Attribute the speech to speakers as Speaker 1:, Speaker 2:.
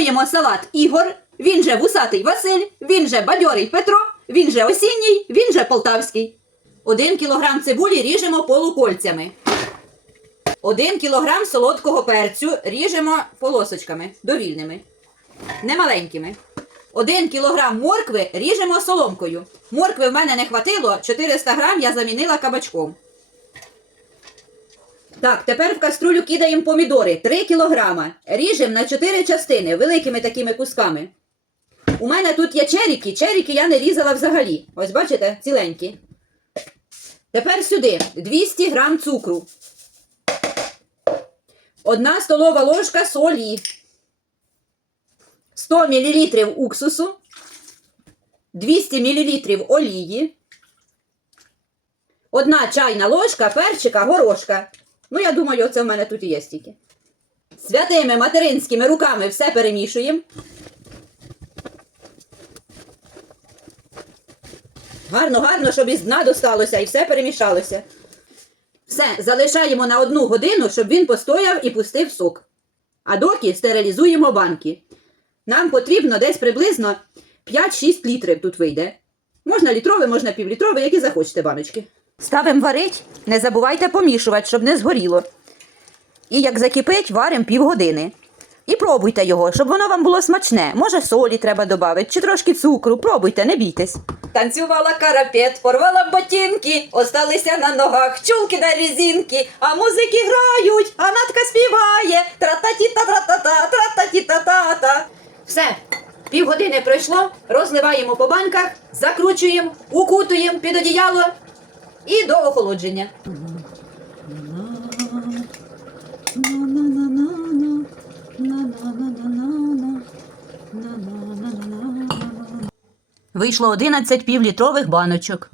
Speaker 1: Готуємо салат Ігор. Він же вусатий Василь, він же бадьорий Петро, він же осінній, він же полтавський. Один кілограм цибулі ріжемо полукольцями. Один кілограм солодкого перцю ріжемо полосочками довільними, немаленькими. Один кілограм моркви ріжемо соломкою. Моркви в мене не хватило, 400 грам я замінила кабачком. Так, тепер в каструлю кидаємо помідори 3 кілограма. Ріжемо на 4 частини великими такими кусками. У мене тут є черіки, черіки я не різала взагалі. Ось бачите, ціленькі. Тепер сюди 200 грам цукру. Одна столова ложка солі. 100 мл уксусу. 200 мл олії. Одна чайна ложка перчика горошка. Ну, я думаю, це в мене тут і є стільки. Святими материнськими руками все перемішуємо. Гарно, гарно, щоб із дна досталося і все перемішалося. Все, залишаємо на одну годину, щоб він постояв і пустив сок. А доки стерилізуємо банки. Нам потрібно десь приблизно 5-6 літрів тут вийде. Можна літрове, можна півлітрове, які захочете баночки. Ставимо варить, не забувайте помішувати, щоб не згоріло. І як закипить, варимо півгодини. І пробуйте його, щоб воно вам було смачне. Може, солі треба додати, чи трошки цукру. Пробуйте, не бійтесь. Танцювала карапет, порвала ботинки, осталися на ногах, чулки на резинки, а музики грають, а натка співає. Тра-та-ті-та, тра-та-та, тра-та-ті-та-та-та. Все, півгодини пройшло, розливаємо по банках, закручуємо, укутуємо під одіяло і до охолодження. Вийшло 11 півлітрових баночок.